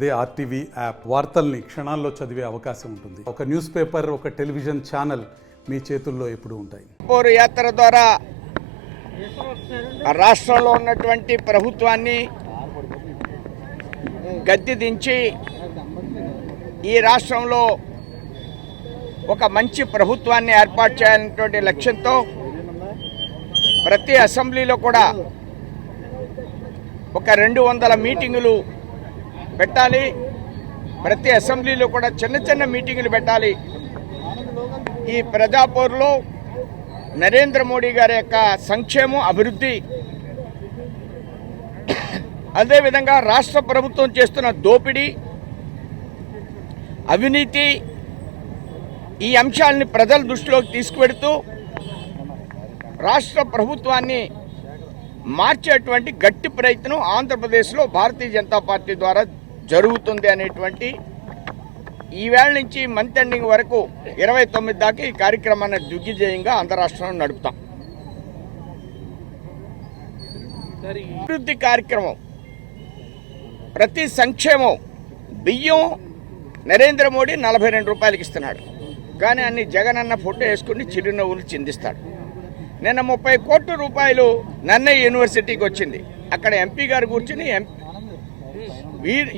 అదే RTV app. వార్తల్ని క్షణాల్లో చదివే అవకాశం ఉంటుంది. ఒక న్యూస్ పేపర్ ఒక టెలివిజన్ ఛానల్ మీ చేతుల్లో ఎప్పుడు ఉంటాయి. పోరు యాత్ర ద్వారా రాష్ట్రంలో ఉన్నటువంటి ప్రభుత్వాన్ని గద్దె దించి ఈ రాష్ట్రంలో ఒక మంచి ప్రభుత్వాన్ని ఏర్పాటు చేయాలనేటువంటి లక్ష్యంతో ప్రతి అసెంబ్లీలో కూడా ఒక రెండు వందల మీటింగులు పెట్టాలి. ప్రతి అసెంబ్లీలో కూడా చిన్న చిన్న మీటింగులు పెట్టాలి. ఈ ప్రజాపూర్లో నరేంద్ర మోడీ గారి యొక్క సంక్షేమం అభివృద్ధి అదేవిధంగా రాష్ట్ర ప్రభుత్వం చేస్తున్న దోపిడీ అవినీతి ఈ అంశాలని ప్రజల దృష్టిలోకి తీసుకువెడుతూ రాష్ట్ర ప్రభుత్వాన్ని మార్చేటువంటి గట్టి ప్రయత్నం ఆంధ్రప్రదేశ్లో భారతీయ జనతా పార్టీ ద్వారా జరుగుతుంది అనేటువంటి ఈవేళ నుంచి మంత్ ఎండింగ్ వరకు ఇరవై తొమ్మిది దాకా ఈ కార్యక్రమాన్ని దిగ్విజయంగా ఆంధ్ర రాష్ట్రంలో నడుపుతాం. అభివృద్ధి కార్యక్రమం ప్రతి సంక్షేమం బియ్యం నరేంద్ర మోడీ నలభై రెండు రూపాయలకి ఇస్తున్నాడు. కానీ అన్ని జగన్ అన్న ఫోటో వేసుకుని చిరునవ్వులు చిందిస్తాడు. నిన్న ముప్పై కోట్ల రూపాయలు నన్నయ్య యూనివర్సిటీకి వచ్చింది. అక్కడ ఎంపీ గారు కూర్చుని ఎం- వీ-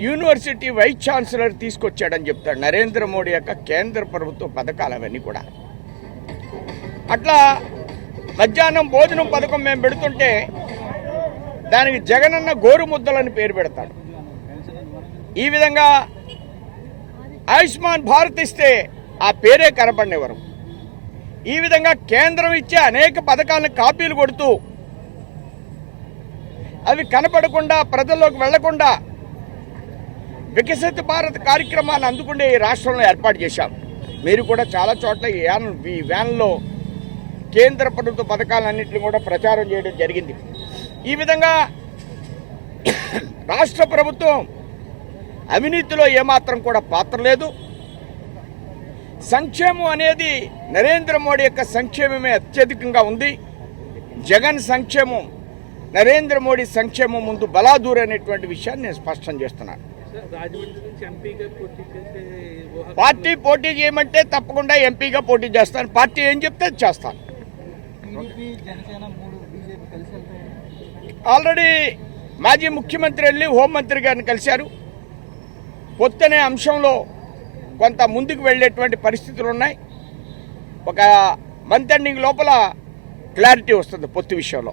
యూనివర్సిటీ వైస్ ఛాన్సలర్ తీసుకొచ్చాడని చెప్తాడు నరేంద్ర మోడీ యొక్క కేంద్ర ప్రభుత్వ పథకాలు అవన్నీ కూడా. అట్లా మధ్యాహ్నం భోజనం పథకం మేము పెడుతుంటే దానికి జగనన్న గోరు ముద్దలని పేరు పెడతాడు. ఈ విధంగా ఆయుష్మాన్ భారత్ ఇస్తే ఆ పేరే కనపడినెవరు ఈ విధంగా కేంద్రం ఇచ్చే అనేక పథకాలను కాపీలు కొడుతూ అవి కనపడకుండా ప్రజల్లోకి వెళ్ళకుండా వికసిత భారత్ కార్యక్రమాన్ని అందుకునే ఈ రాష్ట్రంలో ఏర్పాటు చేశాం. మీరు కూడా చాలా చోట్ల ఈ వ్యాన్ ఈ వ్యాన్లో కేంద్ర ప్రభుత్వ పథకాలన్నింటినీ కూడా ప్రచారం చేయడం జరిగింది. ఈ విధంగా రాష్ట్ర ప్రభుత్వం అవినీతిలో ఏమాత్రం కూడా పాత్ర లేదు. సంక్షేమం అనేది నరేంద్ర మోడీ యొక్క సంక్షేమమే అత్యధికంగా ఉంది. జగన్ సంక్షేమం నరేంద్ర మోడీ సంక్షేమం ముందు బలాదూర్ అనేటువంటి విషయాన్ని నేను స్పష్టం చేస్తున్నాను. పార్టీ పోటీ చేయమంటే తప్పకుండా ఎంపీగా పోటీ చేస్తాను. పార్టీ ఏం చెప్తే చేస్తాను. ఆల్రెడీ మాజీ ముఖ్యమంత్రి వెళ్ళి హోంమంత్రి గారిని కలిశారు. పొత్తనే అంశంలో కొంత ముందుకు వెళ్ళేటువంటి పరిస్థితులు ఉన్నాయి. ఒక మంత్ ఎండింగ్ లోపల క్లారిటీ వస్తుంది పొత్తు విషయంలో.